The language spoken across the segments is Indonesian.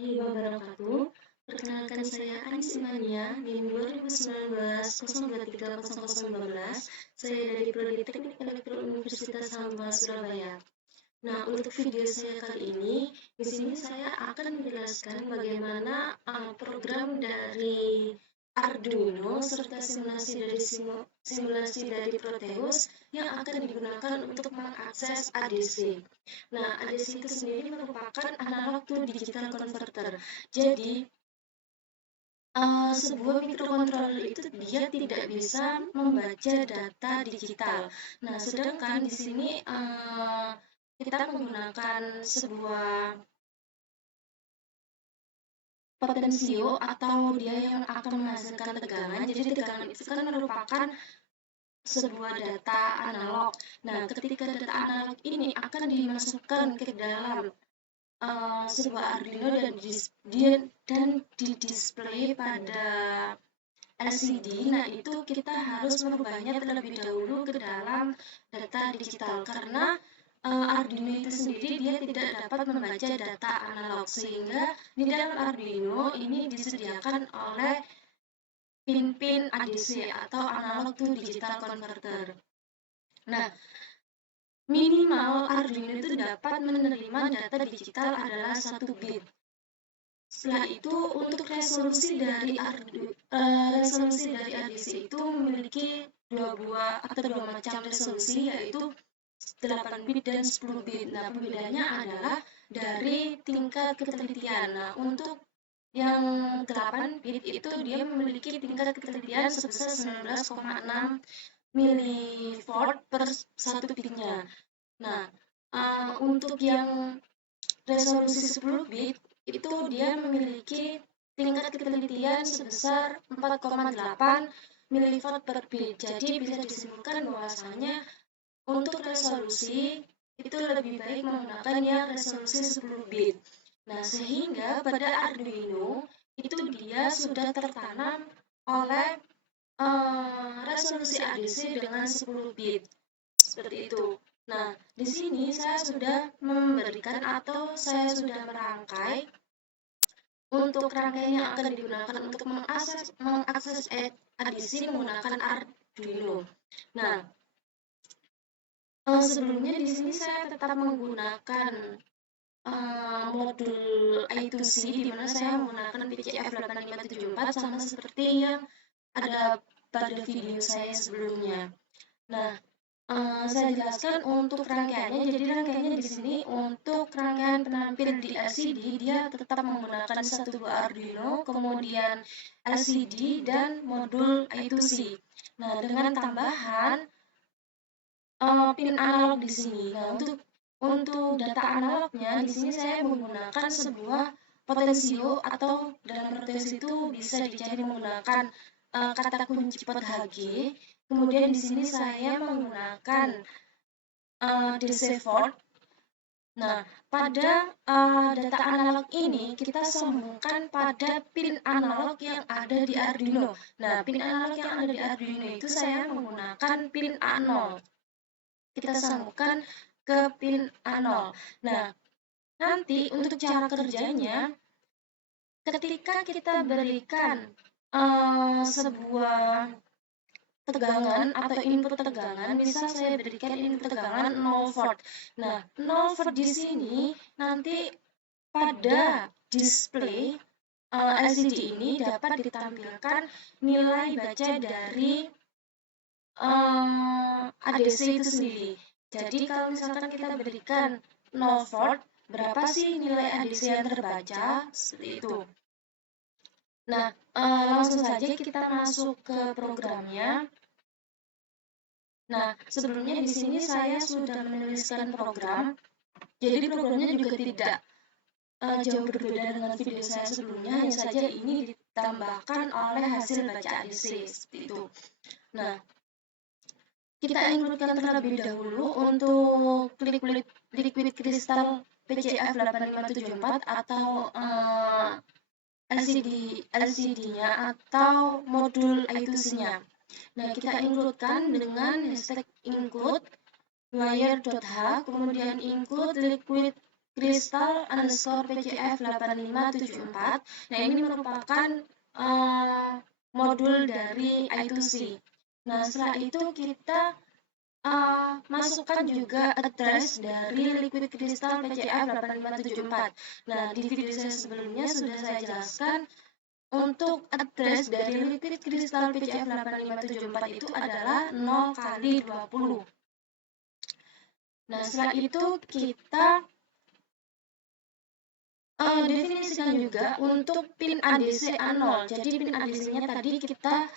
Wabarakatuh. Perkenalkan saya Anis Imania, NIM 2019 023012. Saya dari Prodi Teknik Elektro Universitas Hamba Surabaya. Nah, untuk video saya kali ini, di sini saya akan menjelaskan bagaimana program dari Arduino serta simulasi dari Proteus yang akan digunakan untuk mengakses ADC. Nah, ADC itu sendiri merupakan analog to digital converter. Jadi, sebuah microcontroller itu dia tidak bisa membaca data digital. Nah, sedangkan di sini kita menggunakan sebuah potensio atau dia yang akan menghasilkan tegangan. Jadi tegangan itu kan merupakan sebuah data analog. Nah, ketika data analog ini akan dimasukkan ke dalam sebuah Arduino dan didisplay pada LCD. Nah, itu kita harus merubahnya terlebih dahulu ke dalam data digital karena Arduino itu sendiri dia tidak dapat membaca data analog, sehingga di dalam Arduino ini disediakan oleh pin-pin ADC atau analog to digital converter. Nah, minimal Arduino itu dapat menerima data digital adalah 1 bit. Setelah itu, untuk resolusi dari ADC itu memiliki dua macam resolusi, yaitu 8 bit dan 10 bit. Nah, perbedaannya adalah dari tingkat ketelitian. Nah, untuk yang 8 bit itu dia memiliki tingkat ketelitian sebesar 19,6 milivolt per 1 bitnya. Nah, untuk yang resolusi 10 bit itu dia memiliki tingkat ketelitian sebesar 4,8 milivolt per bit. Jadi bisa disimpulkan bahwasanya untuk resolusi itu lebih baik menggunakan yang resolusi 10 bit. Nah, sehingga pada Arduino itu dia sudah tertanam oleh resolusi ADC dengan 10 bit. Seperti itu. Nah, di sini saya sudah memberikan atau saya sudah merangkai untuk rangkaian yang akan digunakan untuk mengakses ADC menggunakan Arduino. Nah, sebelumnya di sini saya tetap menggunakan modul I2C, di mana saya menggunakan PCF 8574 sama seperti yang ada pada video saya sebelumnya. Nah, saya jelaskan untuk rangkaiannya. Jadi rangkaiannya di sini untuk rangkaian penampil di LCD dia tetap menggunakan satu buah Arduino, kemudian LCD dan modul I2C. Nah, dengan tambahan pin analog di sini. Nah, untuk data analognya di sini saya menggunakan sebuah potensio atau dalam Proteus itu bisa dicari menggunakan kata kunci port HG. Kemudian di sini saya menggunakan DC Ford. Nah, pada data analog ini kita sambungkan pada pin analog yang ada di Arduino. Nah, pin analog yang ada di Arduino itu saya menggunakan pin A0. Kita sambungkan ke pin A0. Nah, nanti untuk cara kerjanya, ketika kita berikan sebuah tegangan atau input tegangan, misal saya berikan input tegangan 0 volt. Nah, 0 volt di sini nanti pada display LCD ini dapat ditampilkan nilai baca dari ADC itu sendiri. Jadi kalau misalkan kita berikan 0 volt, berapa sih nilai ADC yang terbaca? Seperti itu. Nah, langsung saja kita masuk ke programnya. Nah, sebelumnya di sini saya sudah menuliskan program. Jadi programnya juga tidak jauh berbeda dengan video saya sebelumnya, hanya saja ini ditambahkan oleh hasil baca ADC seperti itu. Nah, kita inputkan terlebih dahulu untuk liquid crystal PCF 8574 atau LCD-nya atau modul I2C-nya. Nah, kita include-kan dengan hashtag include wire.h, kemudian include liquid crystal_pcf8574. Nah, ini merupakan modul dari I2C. Nah, setelah itu kita masukkan juga address dari liquid crystal PCF8574. Nah, di video saya sebelumnya sudah saya jelaskan untuk address dari liquid crystal PCF8574 itu adalah 0 kali 20. Nah, setelah itu kita definisikan juga untuk pin ADC A0. Jadi pin ADC-nya tadi kita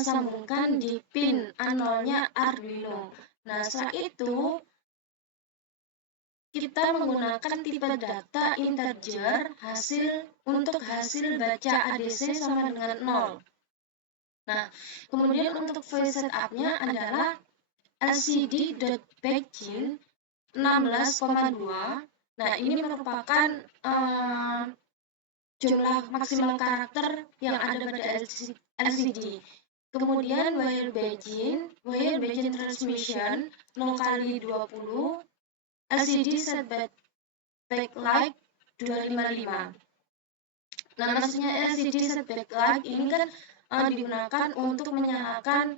sambungkan di pin A0-nya Arduino. Nah, setelah itu kita menggunakan tipe data integer untuk hasil baca ADC sama dengan 0. Nah, kemudian untuk voice setup-nya adalah lcd.begin 16,2. Nah, ini merupakan jumlah maksimal karakter yang ada pada LCD. Kemudian wire begin transmission 0 kali 20, LCD set backlight 255. Nah, maksudnya LCD set backlight ini kan digunakan untuk menyalakan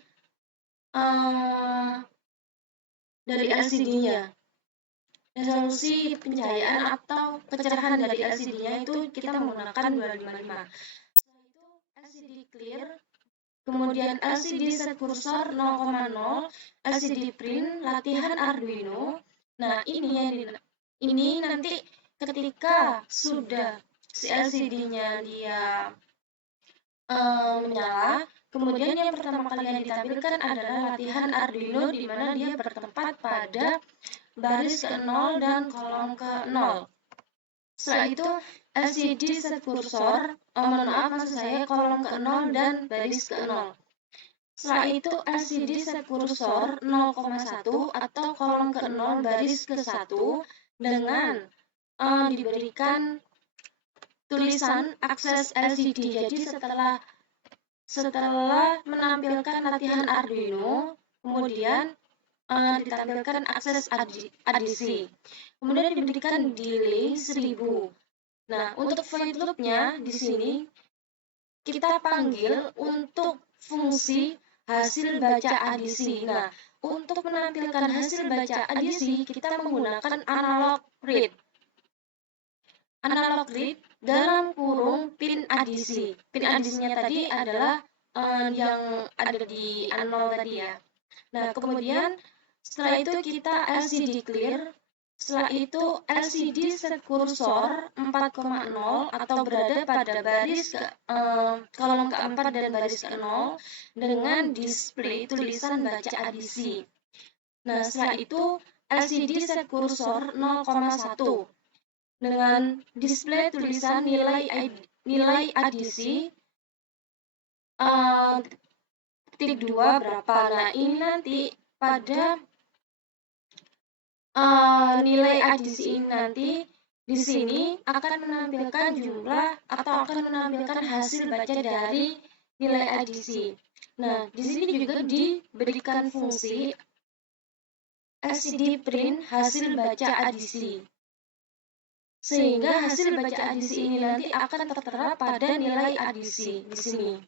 dari LCD-nya. Resolusi pencahayaan atau kecerahan dari LCD-nya itu kita menggunakan 255. Setelah itu LCD clear, kemudian LCD set cursor 0,0, LCD print latihan Arduino. Nah, ini nanti ketika sudah si LCD-nya dia menyala, kemudian yang pertama kali yang ditampilkan adalah latihan Arduino di mana dia bertempat pada baris ke-0 dan kolom ke-0. Setelah itu LCD set cursor, maksud saya kolom ke-0 dan baris ke-0. Setelah itu LCD set cursor 0,1 atau kolom ke-0 baris ke-1 dengan diberikan tulisan akses LCD. Jadi setelah menampilkan latihan Arduino, kemudian ditampilkan akses ADC. Kemudian diberikan delay 1000. Nah, untuk void loop-nya di sini kita panggil untuk fungsi hasil baca ADC. Nah, untuk menampilkan hasil baca ADC, kita menggunakan analog read. Analog read dalam kurung pin ADC. Pin ADC-nya tadi adalah yang ada di A0 tadi ya. Nah, kemudian setelah itu kita LCD clear. Setelah itu LCD set cursor 4,0 atau berada pada baris kolom keempat dan baris ke-0 dengan display tulisan baca ADC. Nah, setelah itu LCD set cursor 0,1 dengan display tulisan nilai ADC titik 2 berapa. Nah, ini nanti pada nilai ADC ini nanti di sini akan menampilkan jumlah atau akan menampilkan hasil baca dari nilai ADC. Nah, di sini juga diberikan fungsi LCD print hasil baca ADC. Sehingga hasil baca ADC ini nanti akan tertera pada nilai ADC di sini.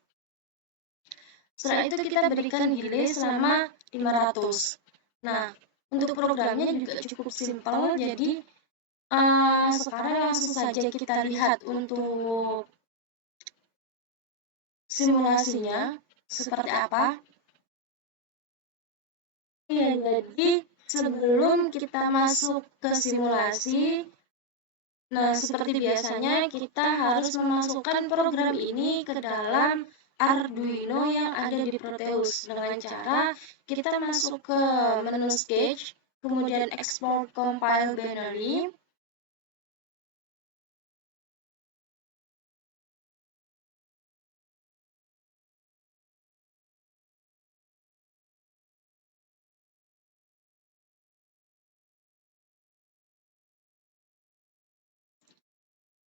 Setelah itu kita berikan delay selama 500. Nah, untuk programnya juga cukup simpel, jadi sekarang langsung saja kita lihat untuk simulasinya seperti apa. Ya, jadi sebelum kita masuk ke simulasi, nah seperti biasanya kita harus memasukkan program ini ke dalam Arduino yang ada di Proteus dengan cara kita masuk ke menu sketch, kemudian export compile binary.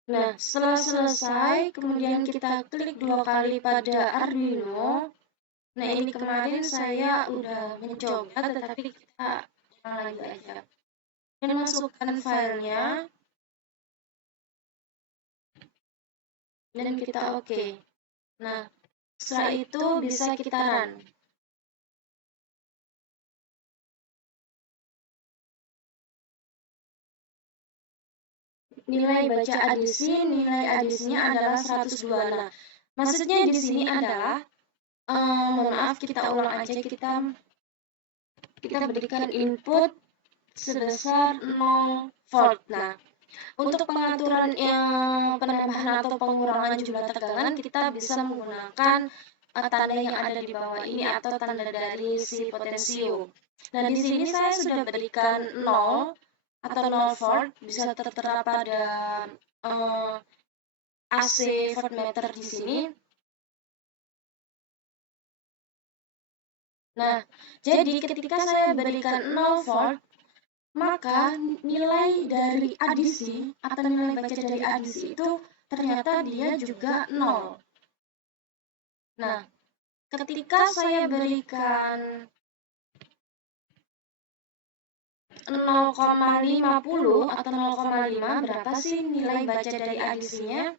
Nah, setelah selesai, kemudian kita klik 2 kali pada Arduino. Nah, ini kemarin saya udah mencoba, tetapi kita ulang lagi aja. Dan masukkan filenya. dan kita oke. Nah, setelah itu bisa kita run. Nilai baca nilai adisinya adalah 102. Nah, maksudnya di sini adalah, mohon maaf kita ulang aja, kita berikan input sebesar 0 volt. Nah, untuk pengaturan yang penambahan atau pengurangan jumlah tegangan, kita bisa menggunakan tanda yang ada di bawah ini atau tanda dari si potensio. Nah, di sini saya sudah berikan 0 atau 0 volt, bisa tertera pada AC voltmeter di sini. Nah, jadi ketika saya berikan 0 volt, maka nilai dari adisi atau nilai baca dari adisi itu ternyata dia juga 0. Nah, ketika saya berikan 0,50 atau 0,5, berapa sih nilai baca dari adisinya?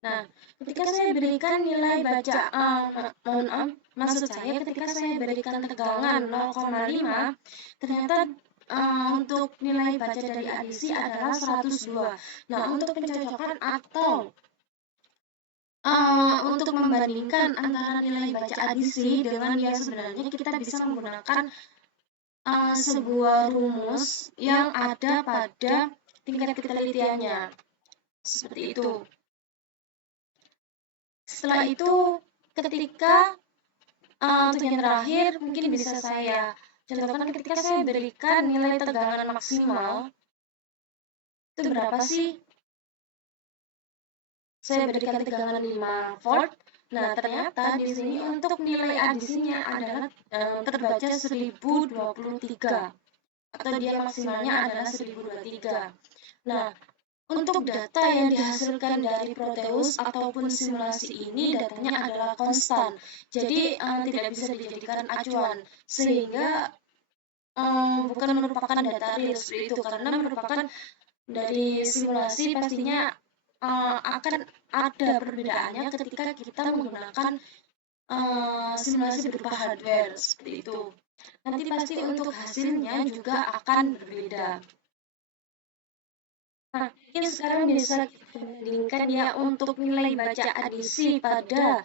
Nah, ketika saya berikan nilai baca, maksud saya ketika saya berikan tegangan 0,5, ternyata untuk nilai baca dari adisi adalah 102. Nah, untuk pencocokan atau untuk membandingkan antara nilai baca adisi dengan yang sebenarnya, kita bisa menggunakan sebuah rumus yang ada pada tingkat ketelitiannya. Seperti itu. Setelah itu, ketika untuk yang terakhir, mungkin bisa saya contohkan ketika saya berikan nilai tegangan maksimal, itu berapa sih? Saya berikan tegangan 5 volt. Nah, ternyata di sini untuk nilai adisinya adalah terbaca 1023 atau dia maksimalnya adalah 1023. Nah, untuk data yang dihasilkan dari Proteus ataupun simulasi ini, datanya adalah konstan. Jadi, tidak bisa dijadikan acuan, sehingga bukan merupakan data real seperti itu, karena merupakan dari simulasi pastinya akan ada perbedaannya ketika kita menggunakan simulasi berupa hardware seperti itu. Nanti pasti untuk hasilnya juga akan berbeda. Nah, ini sekarang bisa kita bandingkan ya untuk nilai baca adisi pada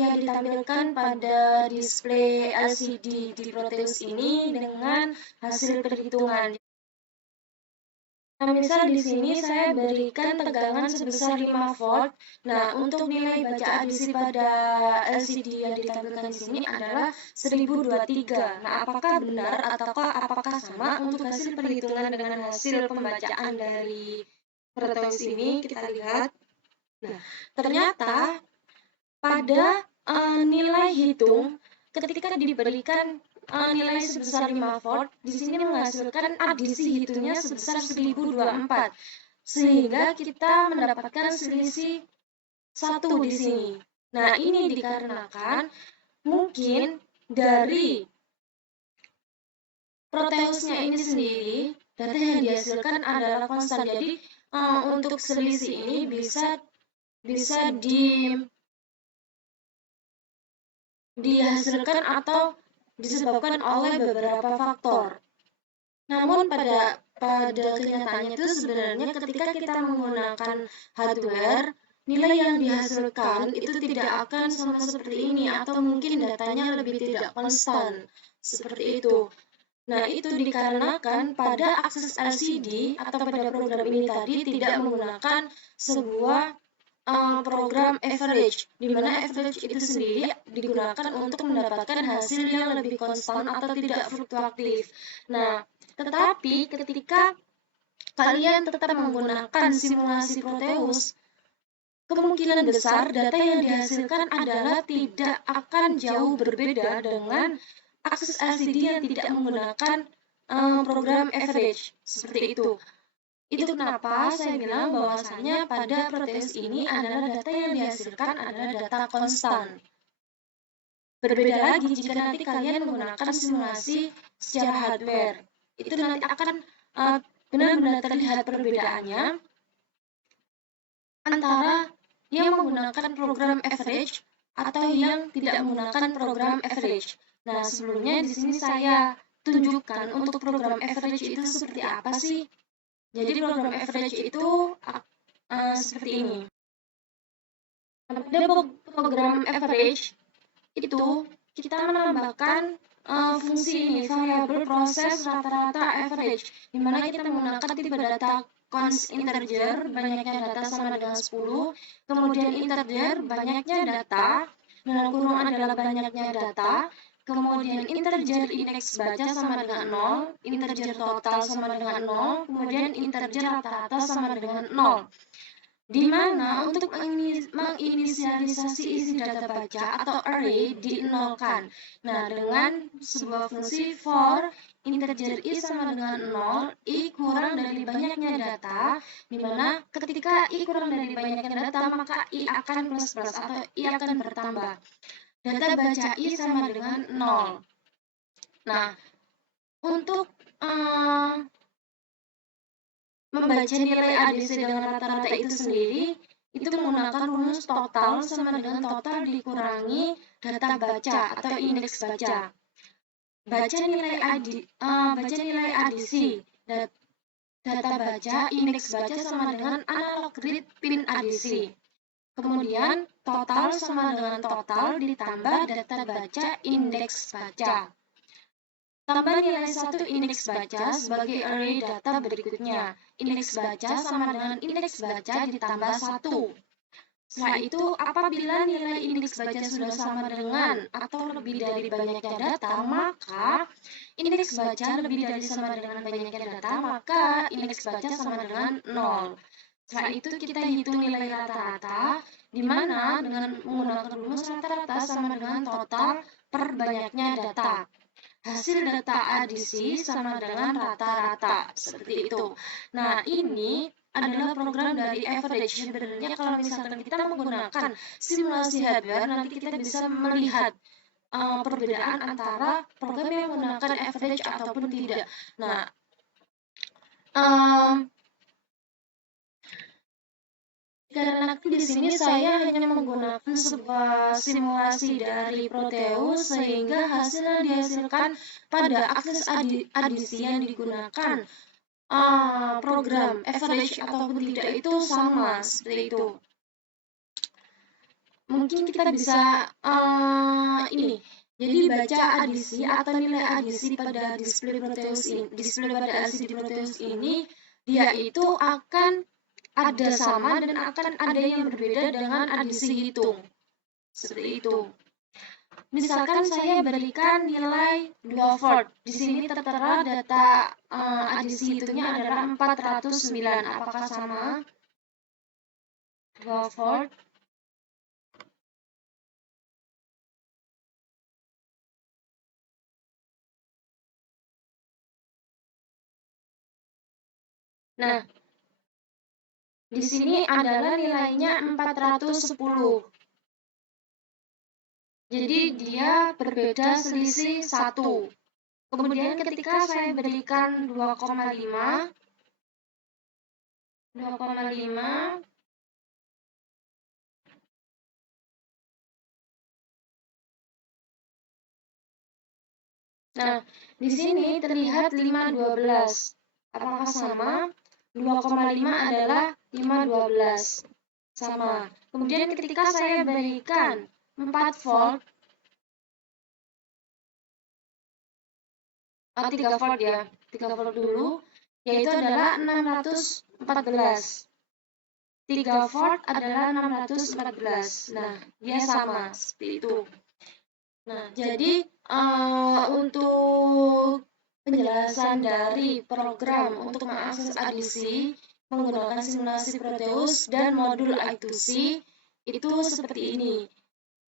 yang ditampilkan pada display LCD di Proteus ini dengan hasil perhitungan. Nah, misal di sini saya berikan tegangan sebesar 5 volt. Nah, untuk nilai baca adisi pada LCD yang ditampilkan di sini adalah 1023. Nah, apakah benar ataukah apakah sama untuk hasil perhitungan dengan hasil pembacaan dari Proteus ini? Kita lihat. Nah, ternyata pada nilai hitung ketika diberikan nilai sebesar 5 volt, di sini menghasilkan adisi hitungnya sebesar 1024, sehingga kita mendapatkan selisih 1 di sini. Nah, ini dikarenakan mungkin dari Proteusnya ini sendiri, data yang dihasilkan adalah konstan. Jadi, untuk selisih ini bisa dihasilkan atau disebabkan oleh beberapa faktor. Namun pada kenyataannya itu sebenarnya ketika kita menggunakan hardware, nilai yang dihasilkan itu tidak akan sama seperti ini atau mungkin datanya lebih tidak konstan seperti itu. Nah, itu dikarenakan pada akses LCD atau pada program ini tadi tidak menggunakan sebuah program average, di mana average itu sendiri digunakan untuk mendapatkan hasil yang lebih konstan atau tidak fluktuatif. Nah, tetapi ketika kalian tetap menggunakan simulasi Proteus, kemungkinan besar data yang dihasilkan adalah tidak akan jauh berbeda dengan akses LCD yang tidak menggunakan program average seperti itu. Itu kenapa saya bilang bahwasannya pada Proteus ini adalah data yang dihasilkan adalah data konstan. Berbeda lagi jika nanti kalian menggunakan simulasi secara hardware. Itu nanti akan benar-benar terlihat perbedaannya antara yang menggunakan program average atau yang tidak menggunakan program average. Nah, sebelumnya di sini saya tunjukkan untuk program average itu seperti apa sih. Jadi program average itu seperti ini. Pada program average itu kita menambahkan fungsi ini, variabel proses rata-rata average, di mana kita menggunakan tipe data const integer, banyaknya data sama dengan 10, kemudian integer, banyaknya data, dengan kurung adalah banyaknya data, kemudian integer indeks baca sama dengan 0, integer total sama dengan 0, kemudian integer rata-rata sama dengan 0. Di mana untuk menginisialisasi isi data baca atau array di-nolkan. Nah, dengan sebuah fungsi for integer i sama dengan 0, i kurang dari banyaknya data, di mana ketika i kurang dari banyaknya data, maka i akan plus atau i akan bertambah. Data baca i sama dengan 0. Nah, untuk membaca nilai ADC dengan rata-rata itu sendiri, itu menggunakan rumus total sama dengan total dikurangi data baca atau indeks baca. Baca nilai adisi, data baca, indeks baca sama dengan analog read pin adisi. Kemudian total sama dengan total ditambah data baca, indeks baca. Tambah nilai 1 indeks baca sebagai array data berikutnya. Indeks baca sama dengan indeks baca ditambah 1. Setelah itu, apabila nilai indeks baca sudah sama dengan atau lebih dari banyaknya data, maka indeks baca lebih dari sama dengan banyaknya data, maka indeks baca sama dengan 0. Setelah itu, kita hitung nilai rata-rata, di mana dengan menggunakan rumus rata-rata sama dengan total per banyaknya data. Hasil data adisi sama dengan rata-rata, seperti itu. Nah, ini adalah program dari average. Sebenarnya kalau misalkan kita menggunakan simulasi hardware, nanti kita bisa melihat perbedaan antara program yang menggunakan average ataupun tidak. Nah, karena di sini saya hanya menggunakan sebuah simulasi dari Proteus sehingga hasil yang dihasilkan pada akses adisi yang digunakan program average ataupun tidak itu sama seperti itu. Mungkin kita bisa ini. Jadi baca adisi atau nilai adisi pada display Proteus ini, display pada LCD Proteus ini, dia itu akan ada sama dan akan ada yang berbeda dengan adisi hitung. Seperti itu. Misalkan saya berikan nilai 2 volt. Di sini tertera data adisi hitungnya adalah 409. Apakah sama? 2 volt. Nah, di sini adalah nilainya 410. Jadi dia berbeda selisih 1. Kemudian ketika saya berikan 2,5, nah, di sini terlihat 512. Apakah sama? 2,5 adalah 512. Sama. Kemudian ketika saya berikan 4 volt, 3 volt ya, 3 volt dulu, yaitu adalah 614. 3 volt adalah 614. Nah, dia sama, seperti itu. Nah, jadi untuk penjelasan dari program untuk mengakses adisi menggunakan simulasi Proteus dan modul I2C itu seperti ini.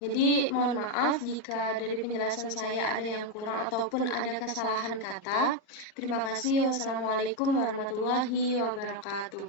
Jadi, mohon maaf jika dari penjelasan saya ada yang kurang ataupun ada kesalahan kata. Terima kasih. Wassalamualaikum warahmatullahi wabarakatuh.